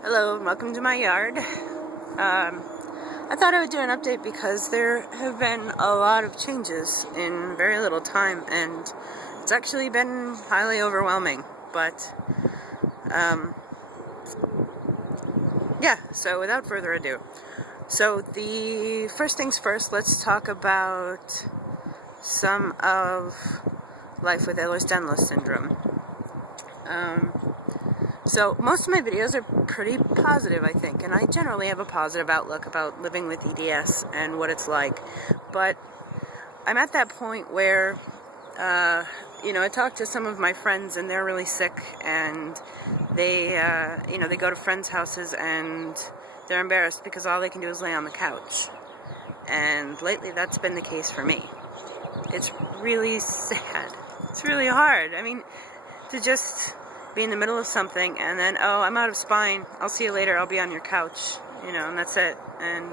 Hello, welcome to my yard. I thought I would do an update because there have been a lot of changes in very little time, and it's actually been highly overwhelming. But, yeah, so without further ado. So the first things first, let's talk about some of life with Ehlers-Danlos syndrome. So most of my videos are pretty positive, I think, and I generally have a positive outlook about living with EDS and what it's like. But I'm at that point where, I talk to some of my friends and they're really sick, and they go to friends' houses and they're embarrassed because all they can do is lay on the couch. And lately that's been the case for me. It's really sad. It's really hard. I mean, to just be in the middle of something and then, oh, I'm out of spine, I'll see you later, I'll be on your couch, and that's it. And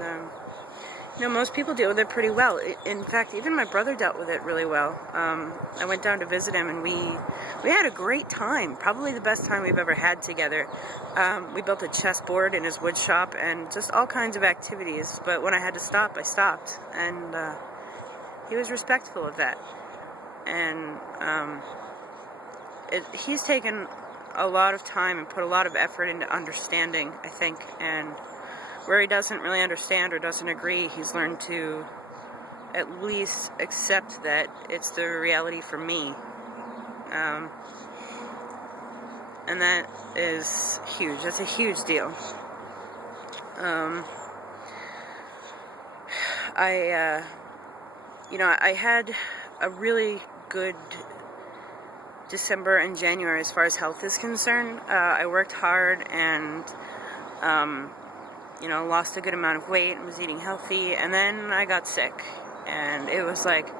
most people deal with it pretty well. In fact, even my brother dealt with it really well. I went down to visit him and we had a great time, probably the best time we've ever had together. We built a chessboard in his wood shop and just all kinds of activities, but when I had to stop, I stopped, and he was respectful of that. And he's taken a lot of time and put a lot of effort into understanding, I think, and where he doesn't really understand or doesn't agree, he's learned to at least accept that it's the reality for me. And that is huge. That's a huge deal. I had a really good December and January as far as health is concerned. I worked hard and, lost a good amount of weight and was eating healthy, and then I got sick, and it was like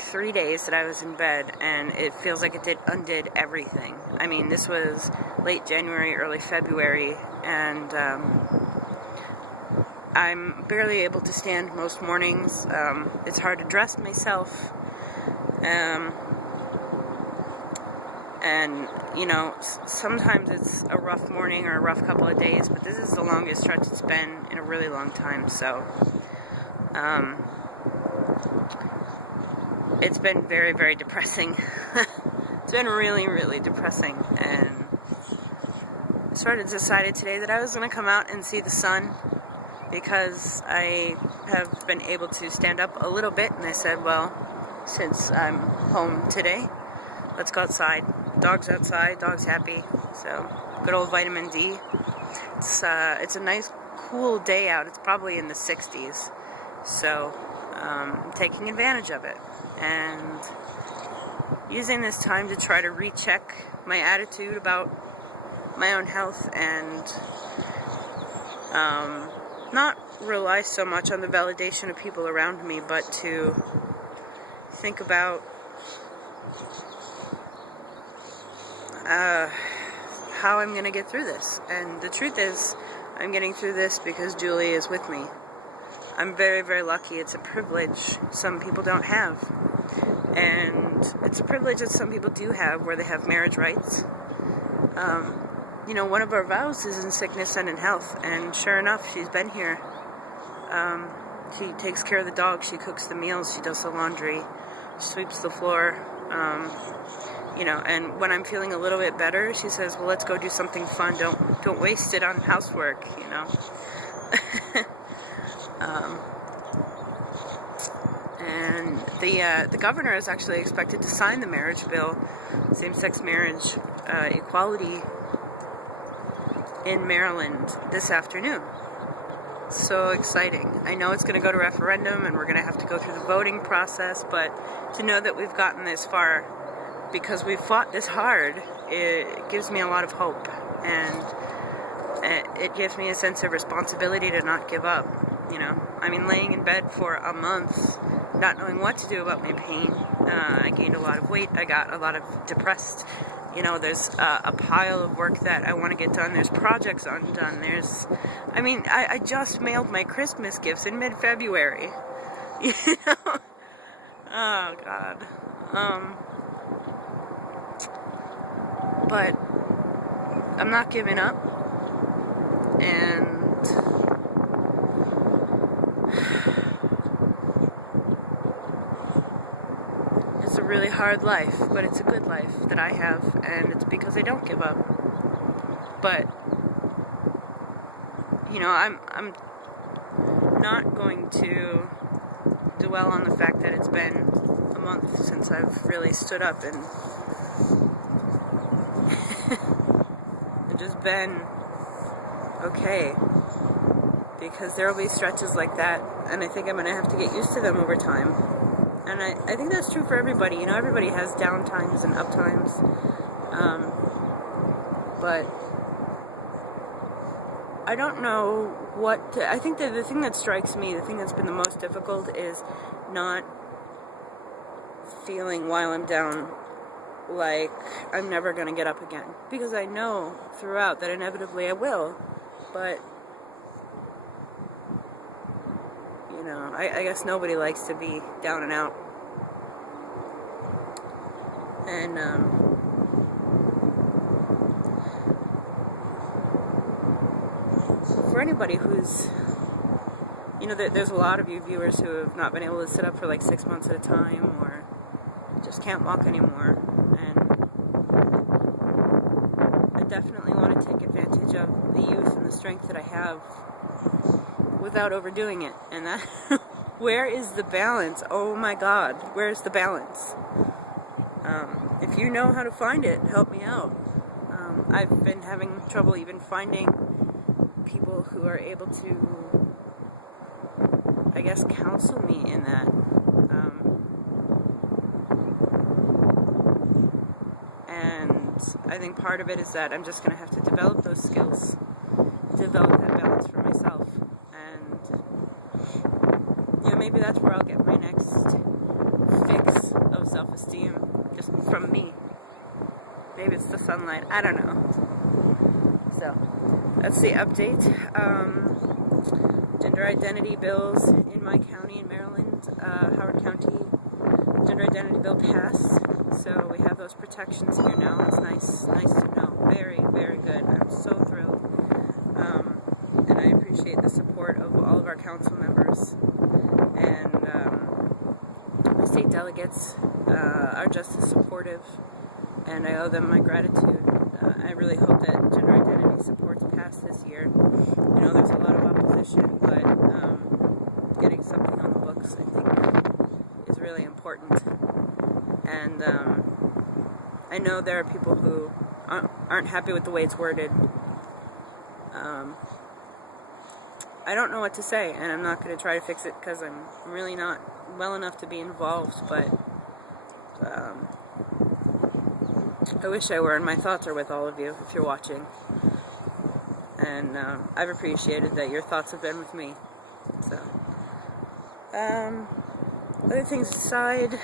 3 days that I was in bed, and it feels like it undid everything. I mean, this was late January, early February, and I'm barely able to stand most mornings. It's hard to dress myself. And, sometimes it's a rough morning or a rough couple of days, but this is the longest stretch it's been in a really long time, so, it's been very, very depressing. It's been really, really depressing, and I sort of decided today that I was going to come out and see the sun, because I have been able to stand up a little bit, and I said, well, since I'm home today, let's go outside. Dog's outside, dog's happy, so good old vitamin D. It's a nice, cool day out. It's probably in the 60s, so I'm taking advantage of it and using this time to try to recheck my attitude about my own health and not rely so much on the validation of people around me, but to think about how I'm going to get through this. And the truth is, I'm getting through this because Julie is with me. I'm very, very lucky. It's a privilege some people don't have. And it's a privilege that some people do have, where they have marriage rights. One of our vows is in sickness and in health, and sure enough, she's been here. She takes care of the dog, she cooks the meals, she does the laundry, sweeps the floor, and when I'm feeling a little bit better, she says, well, let's go do something fun. Don't waste it on housework, And the governor is actually expected to sign the marriage bill, same-sex marriage equality in Maryland this afternoon. So exciting. I know it's going to go to referendum and we're going to have to go through the voting process, but to know that we've gotten this far because we've fought this hard, it gives me a lot of hope, and it gives me a sense of responsibility to not give up. I mean, laying in bed for a month, not knowing what to do about my pain, I gained a lot of weight, I got a lot of depressed. There's a pile of work that I want to get done. There's projects undone. I just mailed my Christmas gifts in mid-February. Oh, God. But I'm not giving up. And it's a really hard life, but it's a good life that I have, and it's because I don't give up. But you know, I'm not going to dwell on the fact that it's been a month since I've really stood up and just been okay, because there will be stretches like that, and I think I'm going to have to get used to them over time. And I think that's true for everybody. You know, everybody has down times and up times, but I don't know what to, I think that the thing that strikes me, the thing that's been the most difficult, is not feeling while I'm down like I'm never going to get up again. Because I know throughout that inevitably I will. But, you know, I guess nobody likes to be down and out. And, for anybody who's, you know, there's a lot of you viewers who have not been able to sit up for like 6 months at a time, or just can't walk anymore, and I definitely want to take advantage of the youth and the strength that I have without overdoing it. And that, where is the balance? Oh my God, where's the balance? If you know how to find it, help me out. I've been having trouble even finding people who are able to, I guess, counsel me in that. And I think part of it is that I'm just going to have to develop those skills, develop that balance for myself. And, you know, maybe that's where I'll get my next fix of self-esteem, just from me. Maybe it's the sunlight. I don't know. So, that's the update. Gender identity bills in my county in Maryland, Howard County, gender identity bill passed. So we have those protections here now. It's nice to know. Very, very good. I'm so thrilled. And I appreciate the support of all of our council members. And my state delegates are just as supportive, and I owe them my gratitude. I really hope that gender identity supports pass this year. You know, there's a lot of opposition, but getting something on the books, I think, is really important. And I know there are people who aren't happy with the way it's worded. I don't know what to say, and I'm not going to try to fix it because I'm really not well enough to be involved, but I wish I were, and my thoughts are with all of you if you're watching. And I've appreciated that your thoughts have been with me. So, other things aside,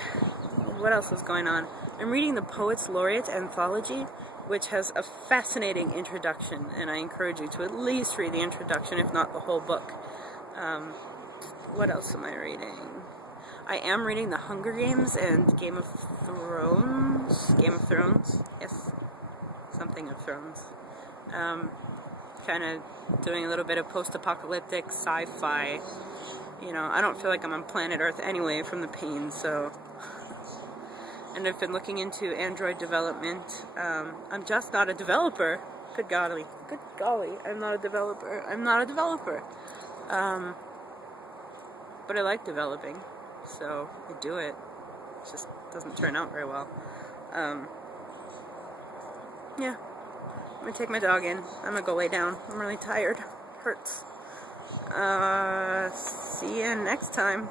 what else is going on? I'm reading the Poets Laureate Anthology, which has a fascinating introduction, and I encourage you to at least read the introduction, if not the whole book. What else am I reading? I am reading The Hunger Games and Game of Thrones, yes, something of Thrones. Kind of doing a little bit of post-apocalyptic sci-fi. You know, I don't feel like I'm on planet Earth anyway from the pain, so. And I've been looking into Android development. I'm just not a developer. Good golly, I'm not a developer. But I like developing, so I do it. It just doesn't turn out very well. Yeah, I'm gonna take my dog in. I'm gonna go lay down. I'm really tired. Hurts. See you next time.